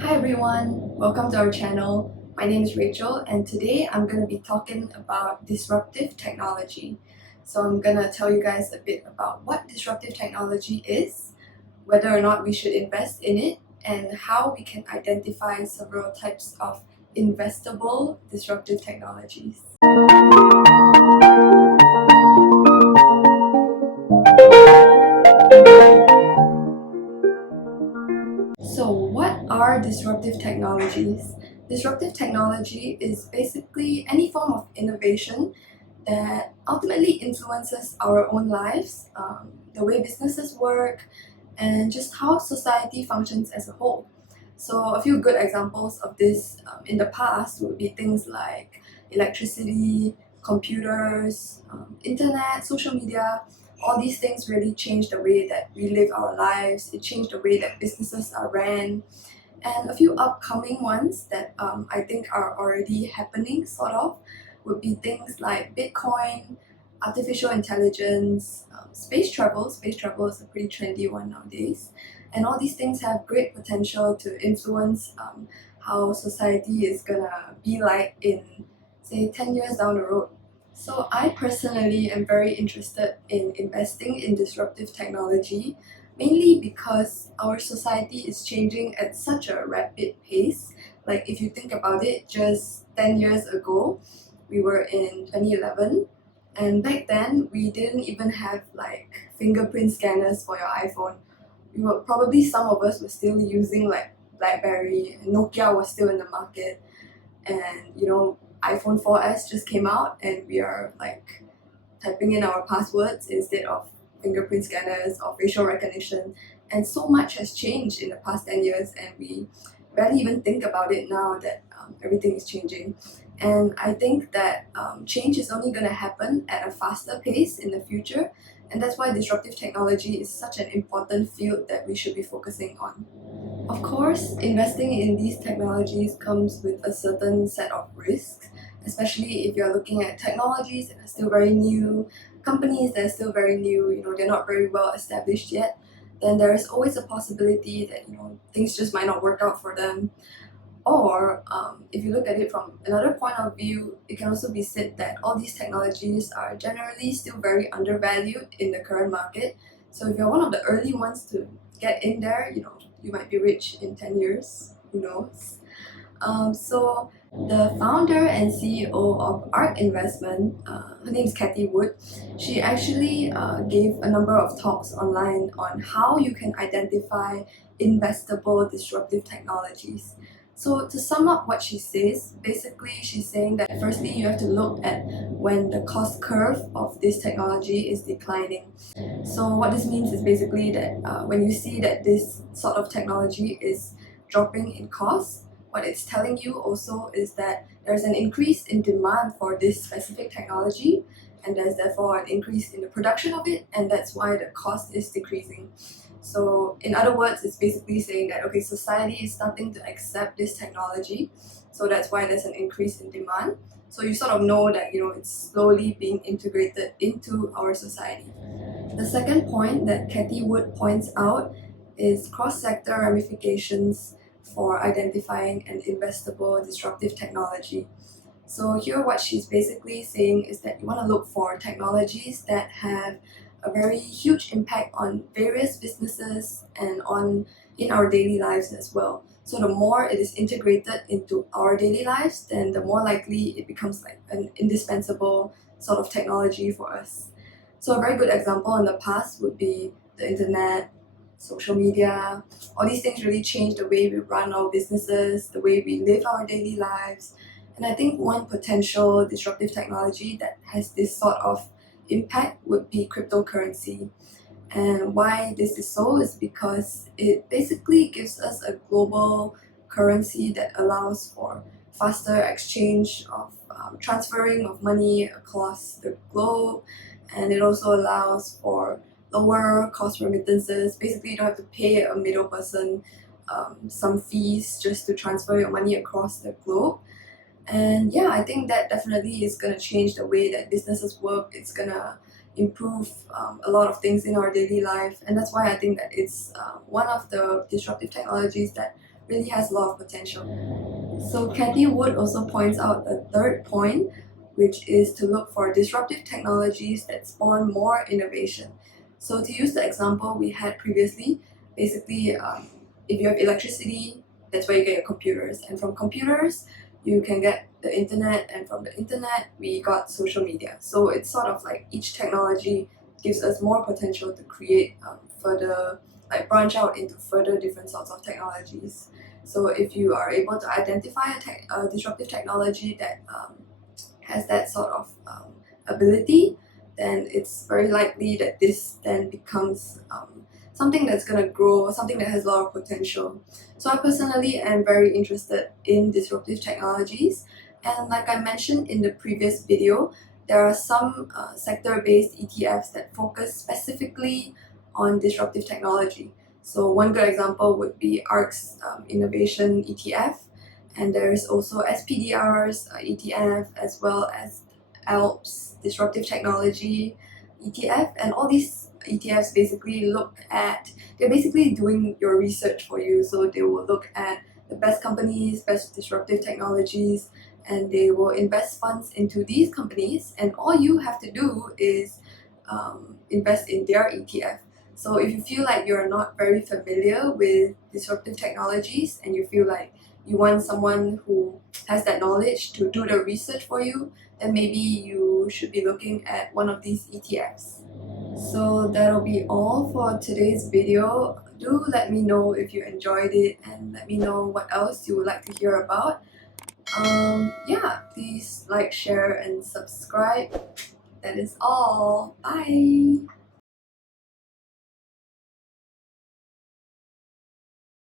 Hi everyone, welcome to our channel. My name is Rachel and today I'm going to be talking about disruptive technology. So I'm going to tell you guys a bit about what disruptive technology is, whether or not we should invest in it, and how we can identify several types of investable disruptive technologies. So what are disruptive technologies? Disruptive technology is basically any form of innovation that ultimately influences our own lives, the way businesses work, and just how society functions as a whole. So a few good examples of this in the past would be things like electricity, computers, internet, social media. All these things really changed the way that we live our lives. It changed the way that businesses are ran. And a few upcoming ones that I think are already happening, sort of, would be things like Bitcoin, artificial intelligence, space travel. Space travel is a pretty trendy one nowadays. And all these things have great potential to influence how society is gonna be like in, say, 10 years down the road. So I personally am very interested in investing in disruptive technology, mainly because our society is changing at such a rapid pace. Like if you think about it, just 10 years ago, we were in 2011, and back then we didn't even have like fingerprint scanners for your iPhone. We were probably, some of us were still using like BlackBerry, and Nokia was still in the market, and iPhone 4S just came out and we are like typing in our passwords instead of fingerprint scanners or facial recognition. And so much has changed in the past 10 years, and we barely even think about it now that everything is changing. And I think that change is only going to happen at a faster pace in the future, and that's why disruptive technology is such an important field that we should be focusing on. Of course, investing in these technologies comes with a certain set of risks, especially if you're looking at technologies that are still very new, companies that are still very new, they're not very well established yet, then there is always a possibility that, things just might not work out for them. Or if you look at it from another point of view, it can also be said that all these technologies are generally still very undervalued in the current market. So if you're one of the early ones to get in there, you might be rich in 10 years, who knows? So the founder and CEO of ARK Investment, her name is Cathie Wood. She actually gave a number of talks online on how you can identify investable disruptive technologies. So to sum up what she says, basically she's saying that firstly you have to look at when the cost curve of this technology is declining. So what this means is basically that when you see that this sort of technology is dropping in cost, what it's telling you also is that there's an increase in demand for this specific technology, and there's therefore an increase in the production of it, and that's why the cost is decreasing. So in other words, it's basically saying that okay, society is starting to accept this technology, so that's why there's an increase in demand. So you sort of know that it's slowly being integrated into our society. The second point that Cathie Wood points out is cross-sector ramifications for identifying an investable disruptive technology. So here what she's basically saying is that you want to look for technologies that have a very huge impact on various businesses and on in our daily lives as well. So the more it is integrated into our daily lives, then the more likely it becomes like an indispensable sort of technology for us. So a very good example in the past would be the internet, social media. All these things really change the way we run our businesses, the way we live our daily lives. And I think one potential disruptive technology that has this sort of impact would be cryptocurrency. And why this is so is because it basically gives us a global currency that allows for faster exchange of transferring of money across the globe, and it also allows for lower cost remittances. Basically, you don't have to pay a middle person some fees just to transfer your money across the globe. And yeah, I think that definitely is going to change the way that businesses work. It's going to improve a lot of things in our daily life, and that's why I think that it's one of the disruptive technologies that really has a lot of potential. So Kathy Wood also points out a third point, which is to look for disruptive technologies that spawn more innovation. So to use the example we had previously, basically if you have electricity, that's where you get your computers, and from computers you can get the internet, and from the internet we got social media. So it's sort of like each technology gives us more potential to create further, like branch out into further different sorts of technologies. So if you are able to identify a disruptive technology that has that sort of ability, then it's very likely that this then becomes something that's going to grow, something that has a lot of potential. So I personally am very interested in disruptive technologies, and like I mentioned in the previous video, there are some sector-based ETFs that focus specifically on disruptive technology. So one good example would be ARK's Innovation ETF, and there is also SPDR's ETF, as well as ALP's Disruptive Technology ETF, and all these ETFs basically they're basically doing your research for you. So they will look at the best companies, best disruptive technologies, and they will invest funds into these companies, and all you have to do is invest in their ETF. So if you feel like you're not very familiar with disruptive technologies and you feel like you want someone who has that knowledge to do the research for you, then maybe you should be looking at one of these ETFs. So that'll be all for today's video. Do let me know if you enjoyed it, and let me know what else you would like to hear about. Yeah, please like, share, and subscribe. That is all. Bye!